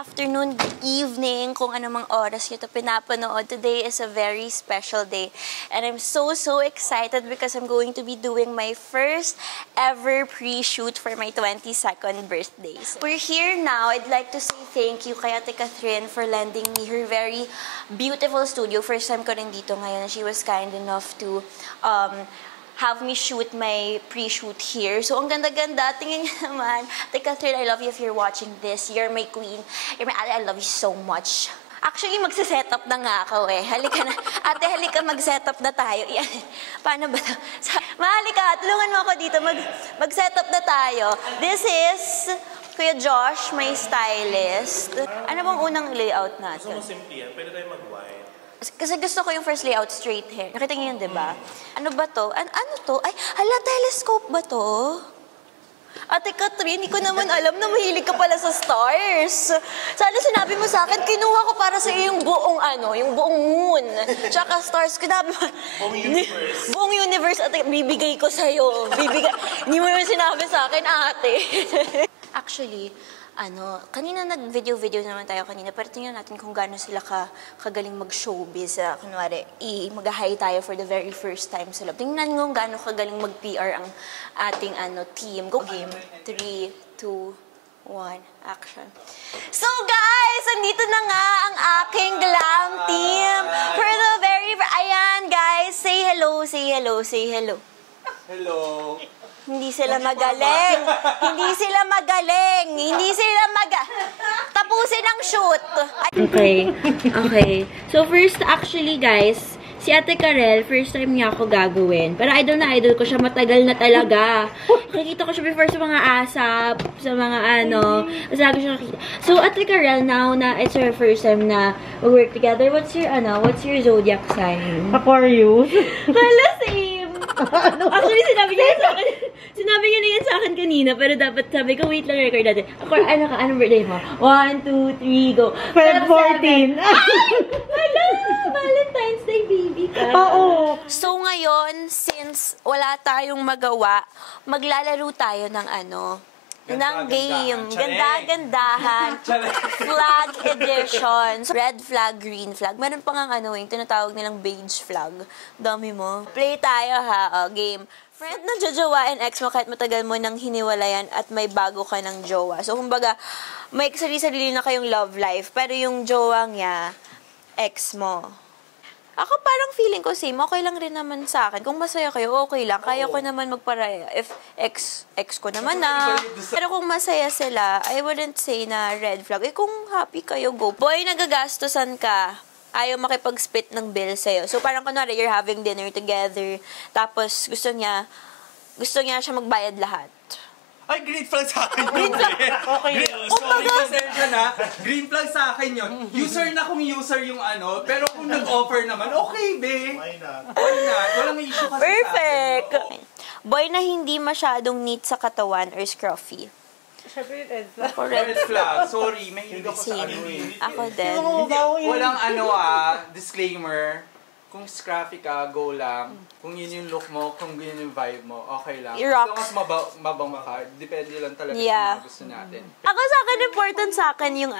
afternoon, good evening, kung anumang oras nyo ito pinapanood. Today is a very special day. And I'm so excited because I'm going to be doing my first ever pre-shoot for my 22nd birthday. So we're here now. I'd like to say thank you kay Ate Catherine for lending me her very beautiful studio. First time ko rin dito ngayon. She was kind enough to have me shoot my pre-shoot here. So, ang ganda-ganda. Tingin niyo naman. Ate Catherine, I love you if you're watching this. You're my queen. You're my ate. I love you so much. Actually, magsiset-up na nga ako eh. Halika na. Ate, halika, mag-set-up na tayo. Paano ba ito? Mahalika, tulungan mo ako dito. Mag-set-up na tayo. This is Kuya Josh, my stylist. Ano bang unang layout natin? Gusto mo simple yan? Pwede tayo mag-wide. Kasi gusto ko yung first layout, straight hair. Nakita niyo yun, di ba? Ano ba to? Ano to? Ay, hala, telescope ba to? Ate Catherine, hindi ko naman alam na mahilig ka pala sa stars. Sana sinabi mo sa akin, kinuha ko para sa iyo yung buong yung buong moon. Tsaka stars, kinabi mo. Buong universe. Buong universe, ate, bibigay ko sa'yo. Hindi mo naman sinabi sa akin, ate. Actually, kanina nag-video naman tayo kanina, pero tingnan natin kung gaano sila kagaling mag-showbiz. Kunwari, mag-hi tayo for the very first time sa lab. Tingnan mo kung gaano kagaling mag-PR ang ating team. Go game. 3, 2, 1, action. So guys, andito na nga ang aking glam team. For the very, ayan guys, say hello, say hello, say hello. Hello. Hindi sila magaling. Hindi sila magaling. Hindi sila tapusin ang shoot. Okay. So first, actually guys, si Ate Karel, first time niya ako gagawin. Pero idol na idol ko siya, matagal na talaga. Nakikita ko siya before sa mga ASAP, sa mga Mas lagi siya nakikita. So Ate Karel, now na it's her first time na work together, what's your zodiac sign? Aquarius. Hala, same. Actually, sinabi niya na yan sa akin kanina, pero dapat sabi ko, wait lang, record natin. Anong birthday mo? 1, 2, 3, go. Feb 14. Hala, Valentine's Day, baby ka. Oo. So ngayon, since wala tayong magawa, maglalaro tayo ng ng game. Ganda-gandahan. Flag edition. So, red flag, green flag. Meron pa nga yung tinatawag nilang beige flag. Dami mo. Play tayo ha. Game. Friend na jojowain ex mo kahit matagal mo nang hiniwalayan at may bago ka ng jowa. So, kumbaga, may sarili-sarili na kayong love life. Pero yung jowa niya, ex mo. Ako parang feeling ko same, okay lang rin naman sa akin. Kung masaya kayo, okay lang. Kaya ko naman magparaya. If ex ko naman na. Pero kung masaya sila, I wouldn't say na red flag. Kung happy kayo, go. Boy, nagagastusan ka. Ayaw makipag-split ng bill sa'yo. So parang kunwari, you're having dinner together. Tapos gusto niya siya magbayad lahat. Ay, green flag sa akin yun. Okay. Sorry, pasensya na. Green flag sa akin yun. User na kung user yung pero kung nag-offer naman, okay, be. Why not? Walang issue kasi Perfect. sa akin. Boy na hindi masyadong neat sa katawan or scruffy. Siyempre, red flag. Red flag. Sorry, mahilig ako sa Ako din. Walang disclaimer. Kung scruffy ka, go lang. Kung yun yung look mo, kung yun yung vibe mo, okay lang. I-rock. As long as mabang ka, depende lang talaga sa mga gusto natin. Ako sa akin, important sa akin yung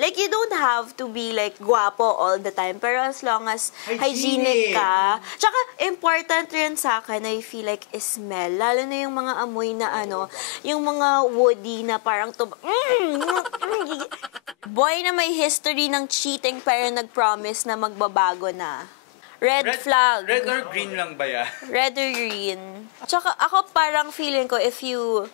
like, you don't have to be like guwapo all the time, pero as long as hygienic ka. Tsaka, important rin sa akin, I feel like, is smell. Lalo na yung mga amoy na yung mga woody na parang boy na may history ng cheating pero nag-promise na magbabago na. Red flag. Red or green lang ba yan? Red or green. Tsaka ako parang feeling ko if you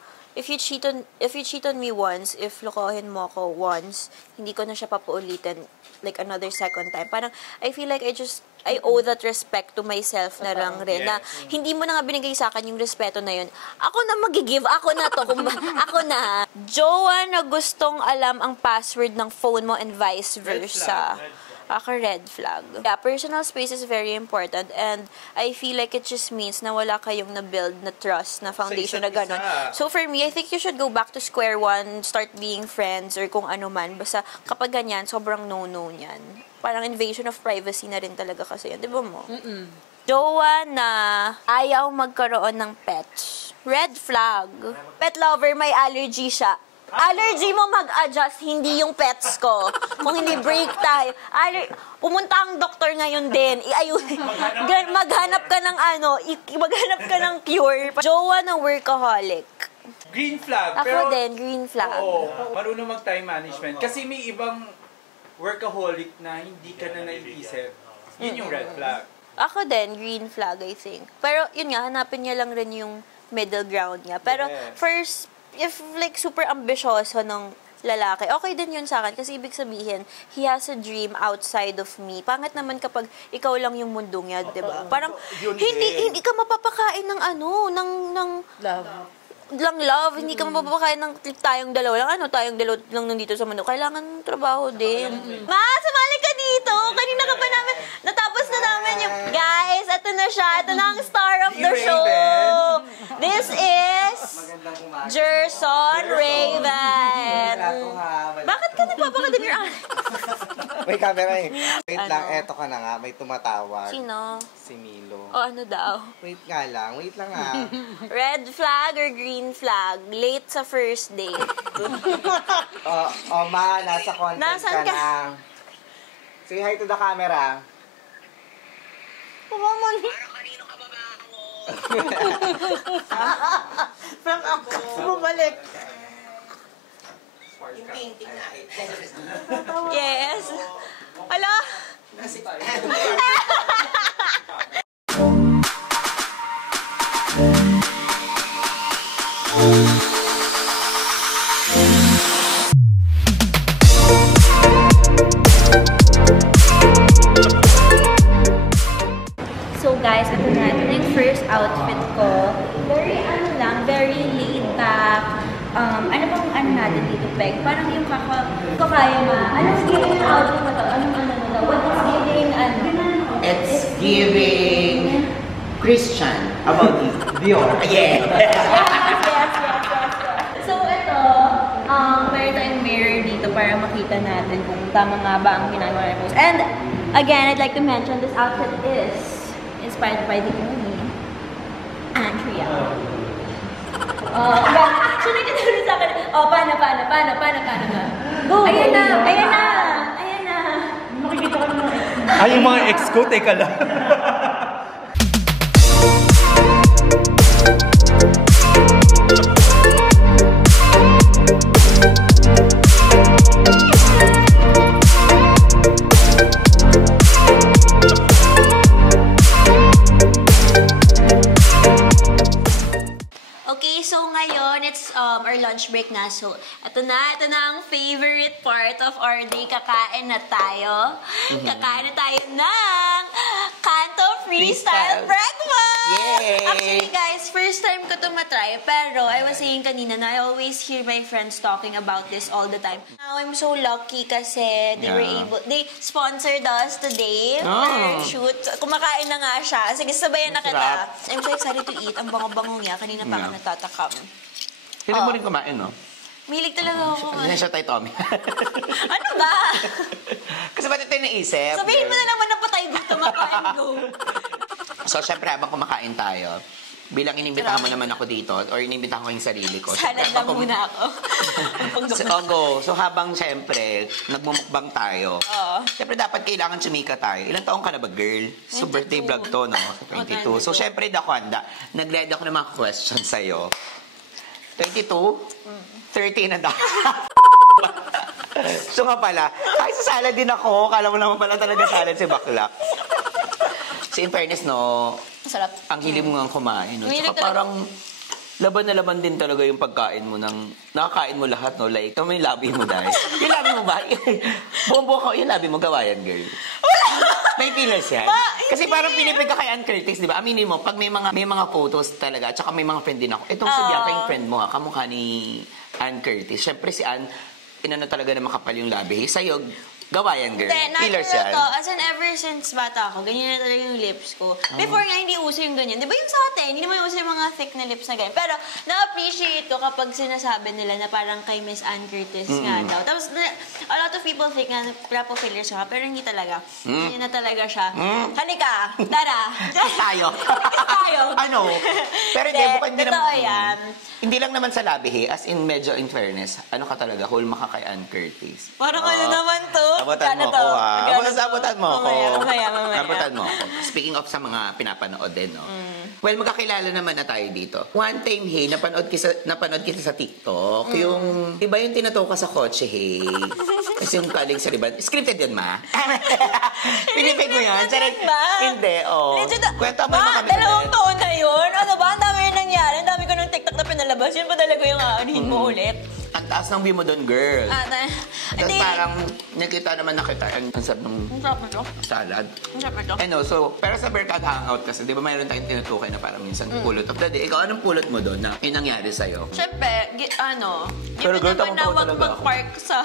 cheat on me once, if lokohin mo ako once, hindi ko na siya papaulitin like another second time. Parang I feel like I owe that respect to myself na lang rin. Na hindi mo na nga binigay sa akin yung respeto na yun. Ako na mag-give. Ako na to. Ako na. Jowa na gustong alam ang password ng phone mo and vice versa. Ako, red flag. Yeah, personal space is very important and I feel like it just means na wala kayong na-build na trust, na foundation na gano'n. So for me, I think you should go back to square one, start being friends or kung ano man. Basta kapag ganyan, sobrang no-no niyan. Parang invasion of privacy na rin talaga kasi yan. Di ba mo? Jowa na ayaw magkaroon ng pets. Red flag. Pet lover, may allergy siya. Allergy mo mag-adjust, hindi yung pets ko. Kung hindi break tayo. Pumunta ang doktor ngayon din. Maghanap ka ng maghanap ka ng cure. Jowa ng workaholic. Green flag. Ako din, green flag. Oo, marunong mag-time management. Kasi may ibang workaholic na hindi ka na naiisip. Yun yung red flag. Ako din, green flag, I think. Pero yun nga, hanapin niya lang rin yung middle ground niya. Pero first, if like super ambisyoso ng lalaki, okay din yun sa akin. Kasi ibig sabihin, he has a dream outside of me. Pangit naman kapag ikaw lang yung mundo niya, di ba? Parang, hindi ka mapapakain ng love. Hindi ka mapapakain ng tayong dalawa lang. Tayong dalawa lang nandito sa mundo. Kailangan trabaho din. Ma, sumali ka dito! Kanina ka pa namin, natapos na namin yung, guys, ito na siya. Ito na ang star of the show. This is Gerson Raven. Bakit ka nagpapakadam your honor? May camera eh. Wait lang, eto ka na nga. May tumatawag. Sino? Si Milo. O ano daw? Wait nga lang, wait lang ah. Red flag or green flag? Late sa first date. Ma, nasa content Nasaan ka ka? na. Say hi to the camera. Kumaman. From ako, bumalik. Yes. Hala? So guys, ito na yung first outfit ko. Very laid back. Ano bang natin dito, Peg? Parang yung kakaya ma. Anong giving yung outfit mo to? What is giving, It's giving Christian. About you? Dior. Yeah. Yes. So ito, meron tayong mirror dito para makita natin kung tama nga ba ang ginagawa ng post. And again, I'd like to mention this outfit is inspired by the movie Andrea. So nagkatulong sa akin, paano ba? Go! Ayan na! Makikita ko naman. Ay, yung mga ex ko, teka lang. Okay, so ngayon, it's our lunch break na. So, ito na ang favorite part of our day. Kakain na tayo. Kakain na tayo ng Kanto Freestyle Breakfast! Yay! Actually, guys, first time ko ito matry. Pero, I was saying kanina na I always hear my friends talking about this all the time. Now, I'm so lucky kasi they sponsored us today for our shoot. Kumakain na nga siya. Sige, sabayan na kita. I'm so excited to eat. Ang bango-bango niya. Kanina pa ako natatakam. Hindi mo rin kumain, no? Milig talaga ako kumain. Siya tayo, Tommy. Ano ba? Kasi ba't ito yung naisip? Sabihin mo na naman na patay dito, makain go. So, syempre, habang kumakain tayo, bilang inimbitahan mo naman ako dito, or inimbitahan ko yung sarili ko. Sana lang muna ako. So, habang syempre, nagmumukbang tayo, syempre dapat kailangan sumika tayo. Ilang taong ka na ba, girl? So, 22. birthday vlog to, no? 22. So, syempre, Dakwanda, nag-lead ako ng mga questions sa'yo. 22? 30 na daw. So nga pala, ay sa salad din ako. Kala mo naman pala talaga salad si Bakla. So in fairness, no, Masarap. ang hilig mo nga kumain. No? Hilig Tsaka parang laban na laban din talaga yung pagkain mo ng, nakakain mo lahat, no? Like, ito may labi mo dahil. Yung labi mo ba? Buong-buo ko, yung labi mo gawa yan, girl. May pilas yan. Kasi parang pinipig ka kay Ann Curtis, di ba? Aminin mo, pag may mga photos talaga, tsaka may mga friend din ako. Itong si Bianca, yung friend mo, kamukha ni Ann Curtis. Siyempre si Ann, inano talaga na makapal yung labi. Sa'yo, Gawa yan, girl. Hindi, Fillers natural yan. to. As in, ever since bata ako, ganyan na talaga yung lips ko. Before nga, hindi uso yung ganyan. Di ba yung sa atin? Hindi naman uso yung mga thick na lips na ganyan. Pero, na-appreciate ko kapag sinasabi nila na parang kay Miss Ann Curtis nga daw. Tapos, a lot of people think na nagpa-fillers siya, pero hindi talaga. Hindi na talaga siya. Halika, tara. Tayo. Tayo. Ano? Pero hindi, bukod hindi totoo naman. yan. Hindi lang naman sa labi, as in medyo in fairness, ano ka talaga, hulma ka kay Ann Curtis. Parang ano naman to? Abutan mo Ano ako, to? ha? Gano to? Abutan mo ako. Mamaya. Abutan mo ako. Speaking of sa mga pinapanood din, no? Well, magkakilala naman na tayo dito. One time, hey, napanood kita sa TikTok. Yung, iba yung tinato ka sa kotse, hey. Kasi yung kaling sa riban. Scripted yun, ma? Pinipig mo yun? Scripted ba? Hindi, oh. Legit, Kwento mo yung mga dalawang taon na yun? Ano ba? Ang dami yung nangyari. Ang dami ko ng TikTok na pinalabas. Yun pa talaga yung aanin mo ulit. Ang taas ng view mo doon, girl. Tapos Hindi. parang nakita naman na kita. Ang sarap ng Ang sarap nito. salad. Ang sarap nito. Ano, so, pero sa Berkad Hangout kasi, di ba mayroon tayong tinutukay na parang minsan pulot of the day. Ikaw, anong pulot mo doon na yung nangyari sa'yo? Siyempre, Pero girl, given naman na tawang-tawa wag talaga ako. mag-park sa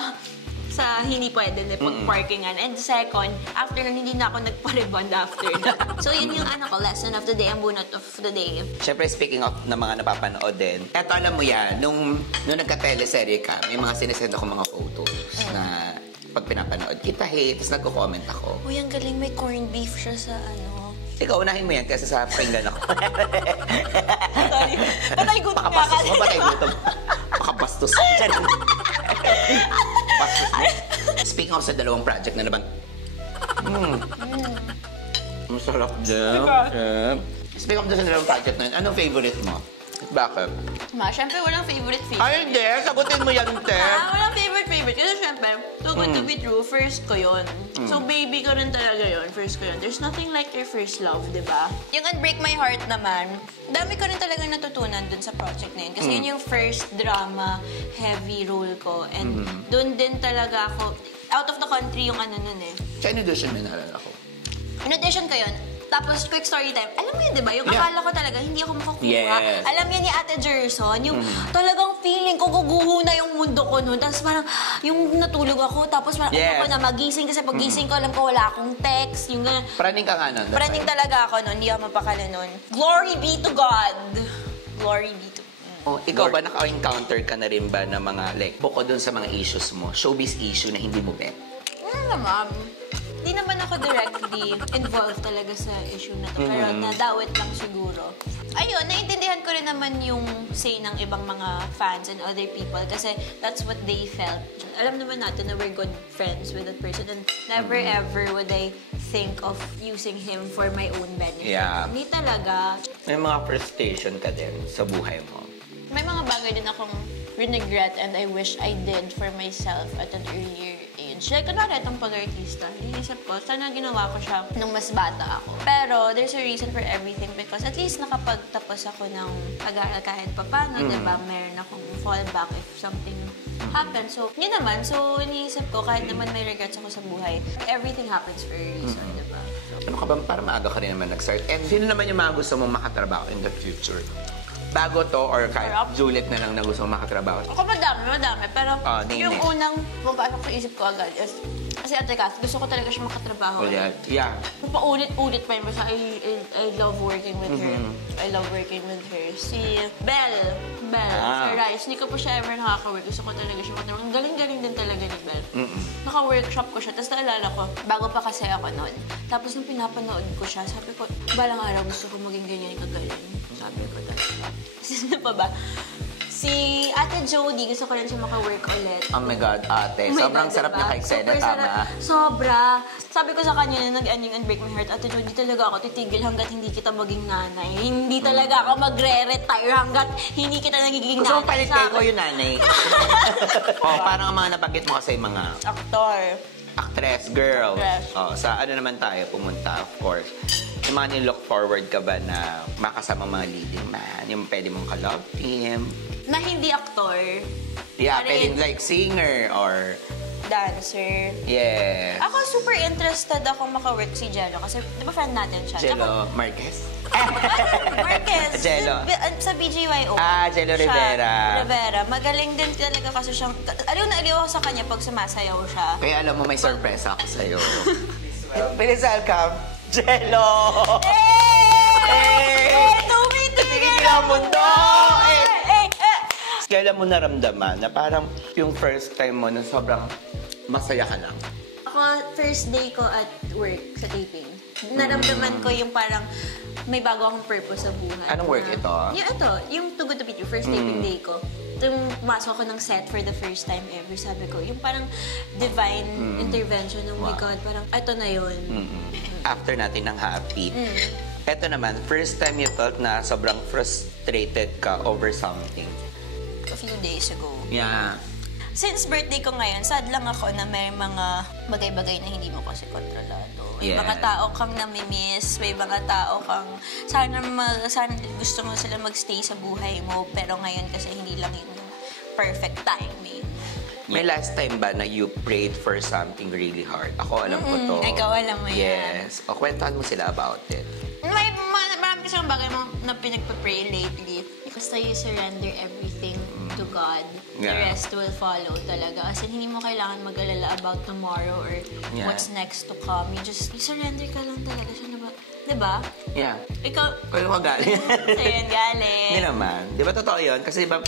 hindi pwede na pag-parkingan. And second, after nun, hindi na ako nagpa-rebond after that. So, yun yung lesson of the day, ang bunot of the day. Siyempre, speaking of na mga napapanood din, eto alam mo yan, nung nagka-teleserye ka, may mga sinesend ako mga photos na pag pinapanood kita, hey, tapos nagko-comment ako. Uy, ang galing, may corned beef siya sa Ikaw, unahin mo yan kasi sa pakinggan ako. Sorry. Patay gutom nga Makabastos kasi. mo, patay gutom. Makabastos. Bastos mo. Speaking of sa dalawang project na naman. Masarap dyan. Speaking of sa dalawang project na yun, anong favorite mo? Bakit? Siyempre, walang favorite. Ay, hindi. Sagutin mo yan, te. Walang favorite. Kasi siyempre, too good to be true, first ko yun. So, baby ko rin talaga yun. First ko yun. There's nothing like your first love, di ba? Yung Unbreak My Heart naman, dami ko rin talaga natutunan dun sa project na yun. Kasi yun yung first drama heavy role ko. And dun din talaga ako, out of the country yung ano nun eh. Sa in-audition mo, naalala ko. In-audition ko yun. Tapos, quick story time. Alam mo yun, di ba? Yung Yeah. akala ko talaga, hindi ako makakuha. Yes. Alam niya ni Ate Jerson, yung talagang feeling ko, guguho na yung mundo ko noon. Tapos parang, yung natulog ako, tapos parang Yes. ako na magising. Kasi pag gising ko, alam ko wala akong text. Yung ganun. Praning ka nga nun. Praning talaga ako noon. Hindi ako mapakala noon. Glory be to God. Glory be to Oh, ikaw ba naka-encounter ka na rin ba ng mga, like, bukod dun sa mga issues mo, showbiz issue na hindi mo bet? naman. Hindi naman ako directly involved talaga sa issue na to. Pero nadawit lang siguro. Ayun, naiintindihan ko rin naman yung say ng ibang mga fans and other people kasi that's what they felt. Alam naman natin na we're good friends with that person and never ever would I think of using him for my own benefit. Yeah. Hindi talaga. May mga frustration ka din sa buhay mo. May mga bagay din akong regret and I wish I did for myself at an earlier age. Like, kunwari itong pag-artista, iniisip ko, sana ginawa ko siya nung mas bata ako. Pero, there's a reason for everything because at least nakapagtapos ako ng pag-aaral kahit papano, diba? Meron akong fallback if something happens. So, yun naman. So, iniisip ko, kahit naman may regrets ako sa buhay, everything happens for a reason, diba? So, Ano ka ba, para maaga ka rin naman nag-start? And sino naman yung mga gusto mong makatrabaho in the future? Bago to or kahit Juliet na lang na gusto mong makatrabaho? ako madami. Pero name yung it. unang pumapasok sa isip ko agad is, kasi Ate Cass, gusto ko talaga siya makatrabaho. Juliet, yeah. Paulit-ulit pa yun. Basta I love working with her. I love working with her. Si Belle. Sa Rice. Hindi ko po siya ever nakaka-work. Gusto ko talaga siya makatrabaho. Ang galing-galing din talaga ni Belle. Naka-workshop ko siya. Tapos naalala ko, bago pa kasi ako noon. Tapos nung pinapanood ko siya, sabi ko, balang araw gusto ko maging ganyan kagaling. Sabi ko talaga. Sino pa ba? Si Ate Jody, gusto ko rin siya maka-work ulit. Oh my God, ate. Oh my Sobrang God, sarap diba? niya kay Xena, Super tama? sarap. Sobra. Sabi ko sa kanya na nag-ending and break my heart, Ate Jody, talaga ako titigil hanggat hindi kita maging nanay. Hindi talaga ako magre-retire hanggat hindi kita nagiging Gusto nanay. mong palit kayo ko yung nanay. Oh, parang ang mga nabanggit mo kasi mga Aktor. actress, girl. Actress. Oh, sa ano naman tayo pumunta, of course. Yung mga nilook forward ka ba na makasama mga leading man? Yung pwede mong ka-love team? Na hindi aktor. Yeah, Pare- pwedeng like singer or dancer. Yes. Ako super interested ako maka-work si Jello kasi di ba friend natin siya? Jello Marquez? Marquez. Jello. Sa BGYO. Jello Rivera. Rivera. Magaling din talaga kasi siyang... Aliw na aliw ako sa kanya pag sumasayaw siya. Kaya alam mo, may sorpresa ako sa'yo. Please welcome, Jello! Tumitigil ang mundo! Kailan mo naramdaman na parang yung first time mo na sobrang masaya ka lang? Ako, first day ko at work sa taping. Naramdaman ko yung parang may bago akong purpose sa buhay. Anong work ito? Yung Too Good to Be True, first taping day ko. Yung pumasok ako ng set for the first time ever, sabi ko, yung parang divine intervention ng my God, parang ito na yun. After natin ng happy. Ito naman, first time you felt na sobrang frustrated ka over something. A few days ago. Yeah. Since birthday ko ngayon, sad lang ako na may mga bagay-bagay na hindi mo kasi kontrolado. May Yeah. mga tao kang namimiss, may mga tao kang sana gusto mo sila magstay sa buhay mo, pero ngayon kasi hindi lang yung perfect timing. May last time ba na you prayed for something really hard? Ako alam ko to. Ikaw alam mo yan. Yes. O kwentuhan mo sila about it. Marami kasi ang bagay mo na pinagpa-pray lately. Basta you surrender everything to God. The Yeah. rest will follow talaga. Kasi hindi mo kailangan mag-alala about tomorrow or Yeah. what's next to come. You surrender ka lang talaga. Diba? Yeah. Ikaw, Kaya ka galing. sa'yo yan galing. Hindi naman. Di ba totoo yun? Kasi di ba,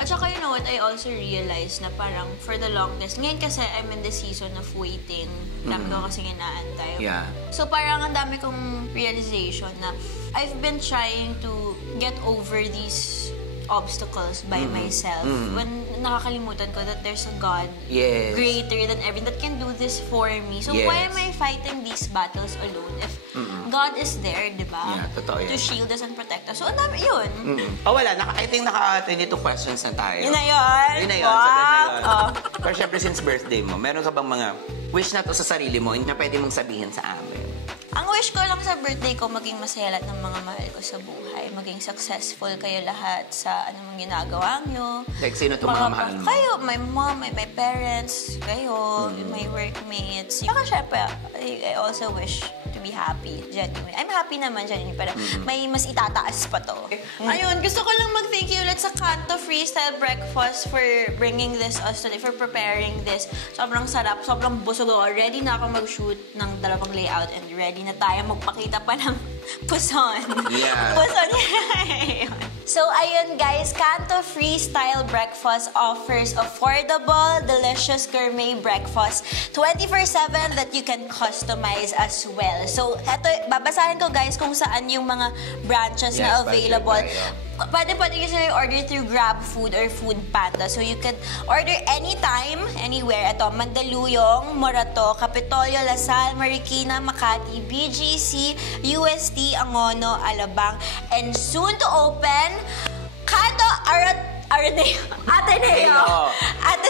At saka, you know what, I also realized na parang for the longest, ngayon kasi I'm in the season of waiting. Dami ko kasing inaantay. Yeah. So parang ang dami kong realization na I've been trying to get over these obstacles by myself. When nakakalimutan ko that there's a God Yes. greater than everything that can do this for me. So Yes. why am I fighting these battles alone if God is there, di ba? Yeah, totoo yan. To shield us and protect us. So ang dami yun. wala. I think naka-22 questions na tayo. Yun na yun. Yun na yun. Wow. Sabi na yun. Oh. Pero syempre, since birthday mo, meron ka bang mga wish na to sa sarili mo na pwede mong sabihin sa amin? Ang wish ko lang sa birthday ko, maging masaya lahat ng mga mahal ko sa buhay. Maging successful kayo lahat sa anumang ginagawa nyo. Like, sino itong mga mahal mo? Kayo, my mom, my parents, kayo, my workmates. Saka syempre, I also wish to be happy, genuine. I'm happy naman, genuine, pero may mas itataas pa to. Ayun, gusto ko lang mag-thank you ulit sa Kanto Freestyle Breakfast for bringing this us today, for preparing this. Sobrang sarap, sobrang busog ako. Ready na ako mag-shoot ng dalawang layout and ready na tayo magpakita pa ng puson. Yeah. Puson. So, ayun guys, Kanto Freestyle Breakfast offers affordable, delicious gourmet breakfast 24/7 that you can customize as well. So, eto, babasahin ko guys kung saan yung mga branches na Yes, available. budget Pwede nyo sila order through GrabFood or Food Panda. So, you can order anytime, anywhere. Ito, Mandaluyong, Morato, Capitolio, Lasal, Marikina, Makati, BGC, UST, Angono, Alabang, and soon to open, Kanto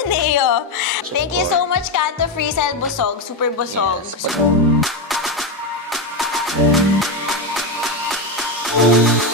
Ateneo. Thank you so much, Kanto Freestyle Busog. Super busog. Yes.